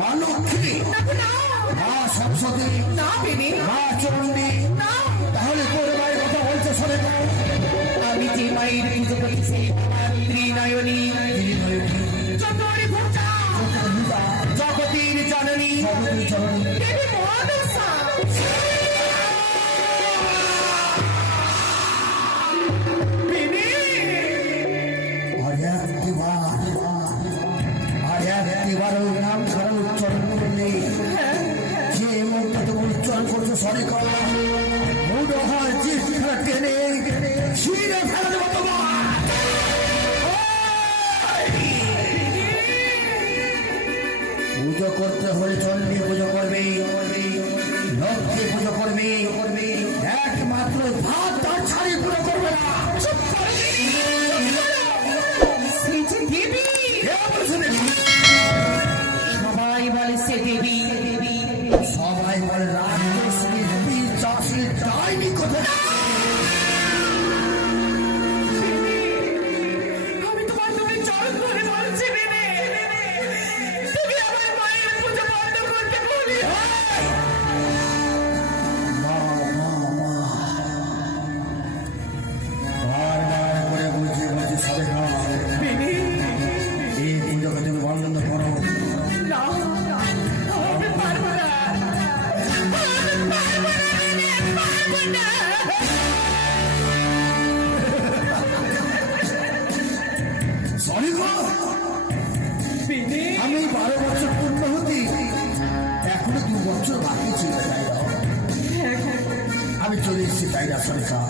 মা লক্ষ্মী, মা সরস্বতী, মা চণ্ডী, তাহলে তোর মায়ের কথা বলছে শোনে। আমি যে মায়ের পুজো করছি ত্রিনয়নী, জগতীর জননী, দেবী মহাদশা। একটিবার ওই নাম ছাড়া উচ্চারণ করলে যে মধ্যে তুমি উচ্চারণ করছো সরি করা মনে হয় যে টেনে ছিঁড়ে ফেলে দেবো তোমার। পুজো করতে হলে চণ্ডী পুজো করবে, লক্ষ্মী পুজো করবে, একমাত্র ভাত আর ছাড়ি পুজো করবে না। সবাই বলে সে দেবী, সবাই বলে রাজশ্রী চাষি ডাইনি কোথায়। আমি তোমার তুমি চরণ ধরে বলছি বেনে, তুমি আমার মায়ের পুজো বন্ধ করতে বলি। বারবার করে বুঝে বুঝে সবে এই পুজোকে তুমি বন্ধ করো। না, আমি পারবো না, আমি পারবো না। সরি গো, আমি 12 বছর পূর্ণ হতে এখনো 2 বছর বাকি ছিল, তাই না? আমি চলে এসেছি, তাই না সরকার?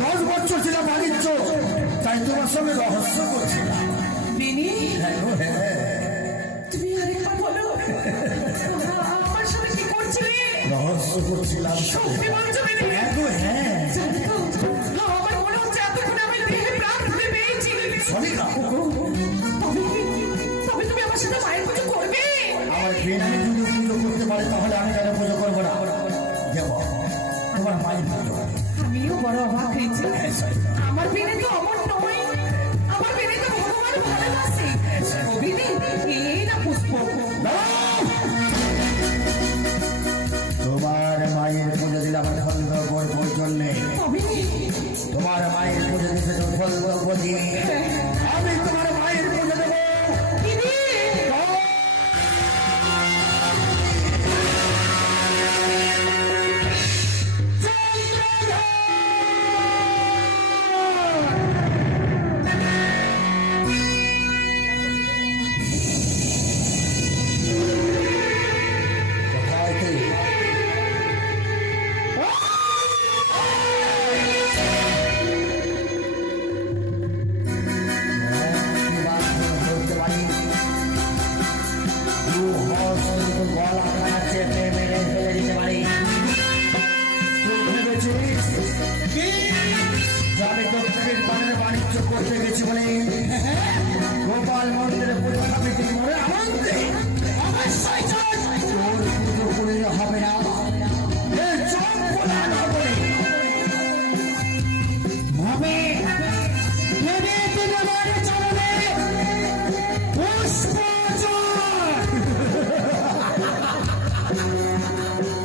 10 বছর ছিল বাণিজ্য, তাই তোমার সঙ্গে রহস্য করছিলাম। বিনি, হ্যাঁ গো, হ্যাঁ, তুমি আরেকবার বলো, আমার সাথে কি করছিলে? রহস্য করছিলাম। সত্যি বলছো বিনি? হ্যাঁ গো, হ্যাঁ। আমার মনে হচ্ছে এতক্ষণ আমি দেহে প্রাণ ফিরে পেয়েছি। সরিকা, তবে তুমি আমার সাথে মায়ের পুজো করবে? আমার বেনি যদি পুজো করতে পারে তাহলে আমি কেন পুজো করবো না? দেব তোমার মায়ের পুজো। আমিও বড় অবাক হয়েছি, আমার বেনে তো অমর নয়, আমার বেনে তো ভগবান ভালোবাসে। বিনি, এই না পুষ্প। তোমার মায়ের পুজো দিলাম খন্ড প্রয়োজন নেই। তোমার মায়ের পুজো দিতে তো খন্ড বলি, আমি তোমার মায়ের পুজো দেবো। কোথায় তুই? বাণিজ্য করতে গেছি বলে গোপাল মন্দিরে পুজো হবে তোর পুজো করলে হবে না।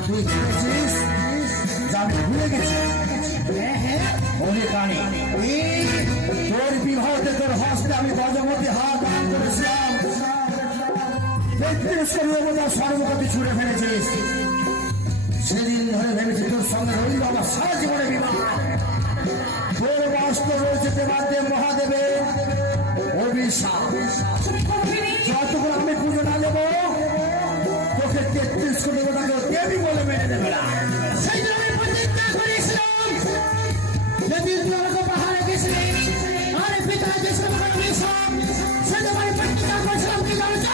তুই শুনেছিস আমি ভুলে গেছি? মনে কানে তোর বিবাহতে তোর হস্তে আমি গজমতি হাত দান করেছিলাম, 33 দেবতা সর্বগতি ছুড়ে ফেলেছিস। সেদিন ধরে ভেবেছি তোর সঙ্গে রইল আমার সারা জীবনে বিবাহ। তোর বাস্তব রয়েছে দেবাদেব মহাদেবের অভিশাপ। যতক্ষণ আমি পুজো না দেবো তোকে 33 দেবতাকে দেবী বলে মেনে দেবে না। সেই জন্য আমি প্রতিজ্ঞা করেছিলাম, যদি তুই আমাকে পাহাড়ে গেছিলি আর পিতা গেছিলাম সে তোমার প্রতিজ্ঞা করেছিলাম কি জানো?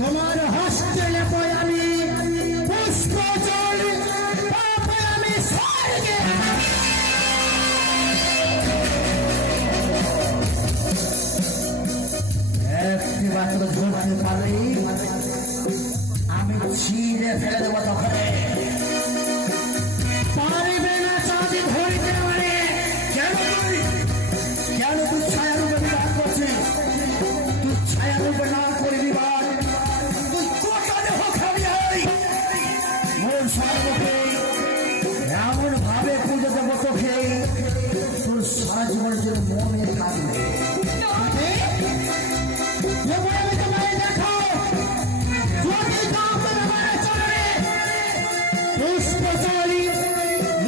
তোমার হস্তে লেপয় আমি পুষ্প জল, তারপরে আমি স্বর্গে। একটি মাত্র ধরতে পারি আমি ছিঁড়ে ফেলে দেবো। তখন পারবে না চাঁদি ধরতে পারে। কেন তুই ছায়া রূপে বিরাজ করছিস? তুই ছায়া রূপে না জীবনের জন্য মনে থাকবে। এবার আমি তোমায় দেখো, যদি কাউকে আমার চরণে পুষ্পচারী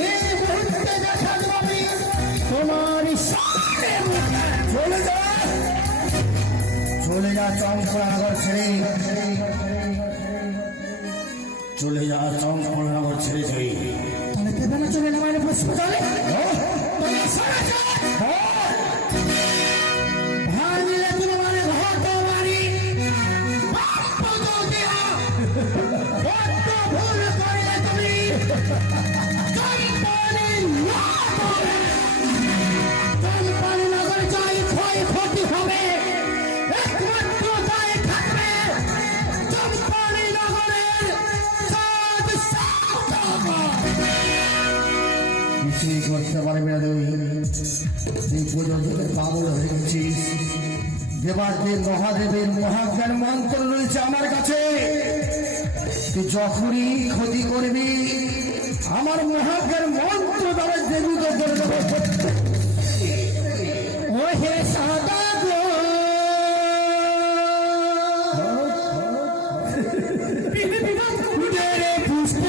এই মুহূর্তে দেখা যাবে তোমার সামনে মুখে। চলে যা চম্পলানগর ছেড়ে, চলে যা চম্পলানগর ছেড়ে যাই। তাহলে কেবে না চলে না মানে পুষ্পচারী ভাঙিলে তুমি মানে ঘর বাড়ি ভুল করিলে তুমি চম্পানি নগর যাই ক্ষয়ক্ষতি হবে, একমাত্র দায় থাকবে চম্পানি নগরের কিছুই করতে পারবে না তুই পর্যন্ত পাগল হয়ে গেছিস। দেবাদেব মহাদেবের মহাজ্ঞান মন্ত্র রয়েছে আমার কাছে, তুই যখনই ক্ষতি করবি আমার মহাজ্ঞান মন্ত্র দ্বারা দেবীকে করে দেবো। ও হে সাদা গো পুষ্প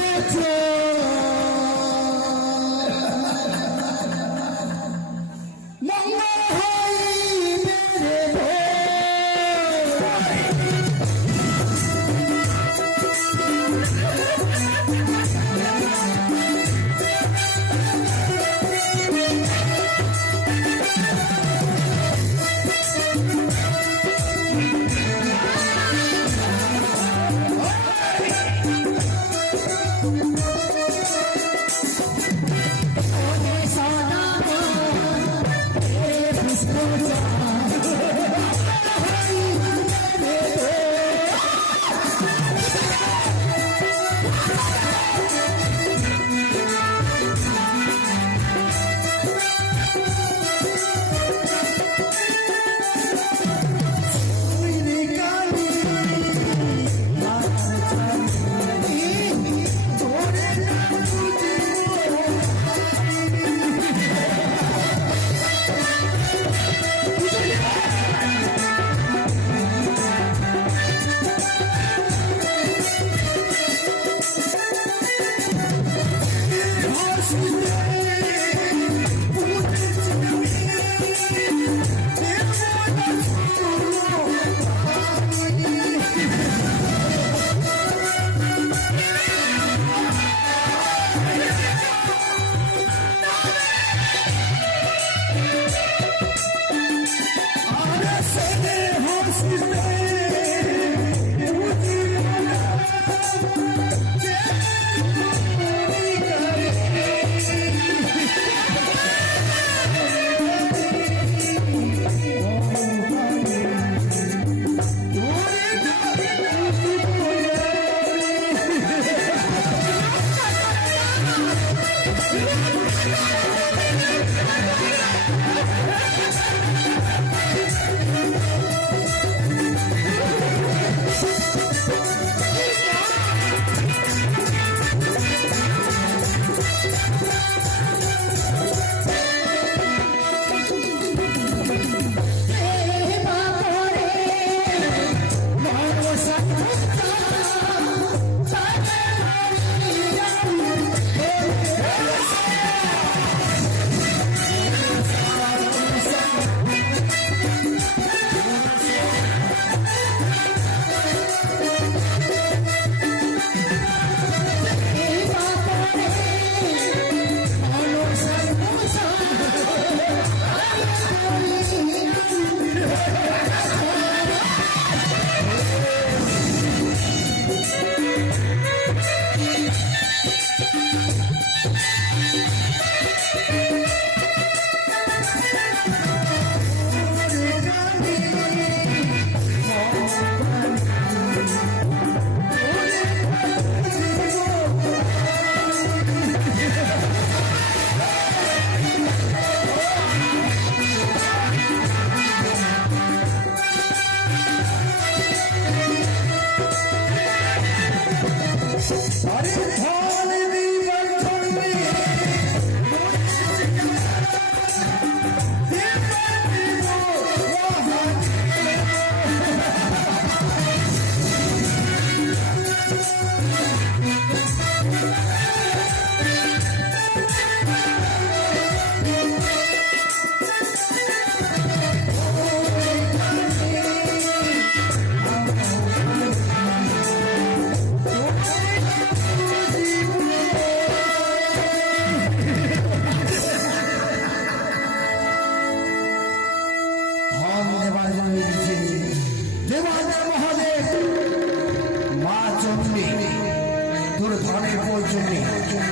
মায়ের প্রয়োজন নেই,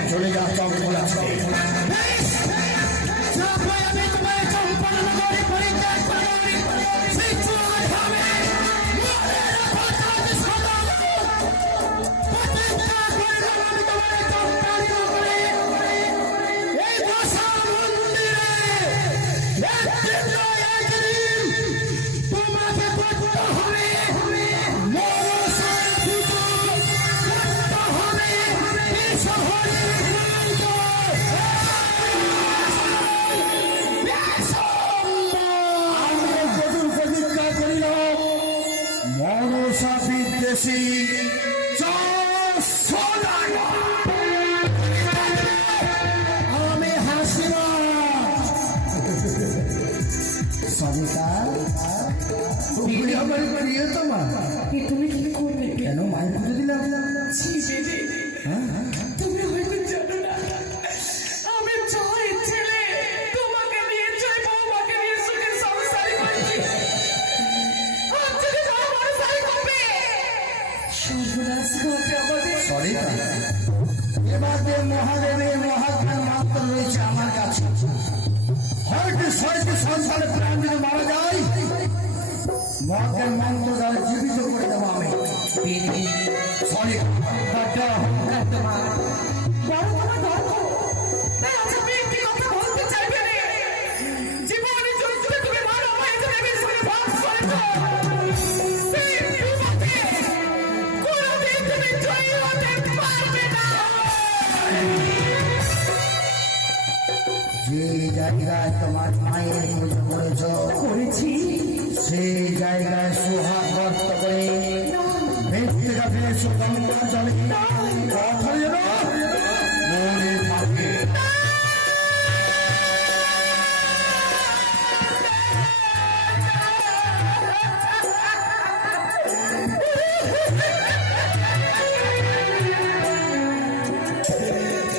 চলে যা চম্পল আছে। আমি তোমায় চম্পল নগরে পরিত্যাগ করি, সেই চুয়ার ভাবে মরে রাখো তাদের সদা। প্রতিজ্ঞা করলাম আমি তোমায় চম্পল নগরে এই ভাষা মন্দিরে একদিন নয় একদিন তোমাকে করতে হবে মনসার পুজো, করতে হবে এই শহরের পুজো। আমরা কঠোর প্রতিজ্ঞা করিলাম মনসা বিদ্বেষী আমি হাসি না। সবিতা তুমি আমার প্রিয় তোমার, এ তুমি কি করবে? কেন মায়ের পুজো দিলাম? ছি, ছি, ছি। তুমি হয়তো জানো না, আমি জয়ের ছেলে, তোমাকে নিয়ে জয় বৌমাকে নিয়ে সুখে সংসারী করছি। আজ থেকে জয় সংসারী করবে, সর্বনাশ করবে আমাদের। সবিতা এবারে মহাদেবের মহাজ্ঞান মাত্র রয়েছে আমার কাছে। হয়তো ৬টি সন্তানের প্রাণ যদি মারা যায়, মহাজ্ঞান মন্ত্র দ্বারা জীবিত করে দেবো আমি। সরি তোমার বড় কোনো দর্প, তাই আজ আমি একটি কথা বলতে চাইবে রে। জীবনে যুদ্ধে তুমি মারা হয়েছে ভেবে শুনে ভাগ করেছ, সেই বিপদে কোনোদিন তুমি জয়ী হতে পারবে না। যে জায়গায় তোমার মায়ের পুজো করেছি সেই জায়গায় সোহাগ বর্ত করে মৃত্যুকা ফিরেছ গঙ্গা জলে কথা যেন মনে থাকে।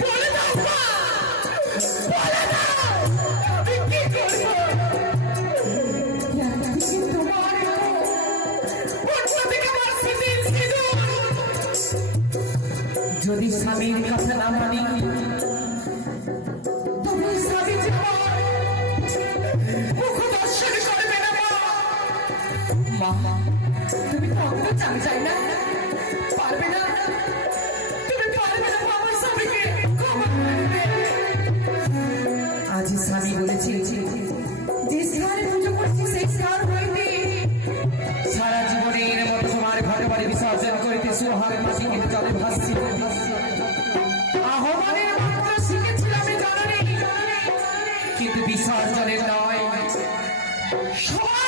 বলে দাও মা, বলে দাও আমি কি করবো? তোমার অন্যদিকে আমার স্মৃতির সিঁদুর। যদি স্বামীর কথা না মানি, তুমি স্বামী জীবন মুখ দর্শন করবে না মা। মা, তুমি তো অঙ্গ চাই না, পারবে না, তুমি পারবে না আমার স্বামীকে ক্ষমা করবে। আজ স্বামী বলেছি যে স্থানে পুজো করছি সেই স্থান হইতে সারা জীবনের মতো তোমার ঘরে বাড়ি বিসর্জন করিতে সোহাগ মাঝি কিন্তু জলে ভাসছি। আহ্বানের মাত্র শিখেছিলাম জানি, কিন্তু বিসর্জনের নয়, সবাই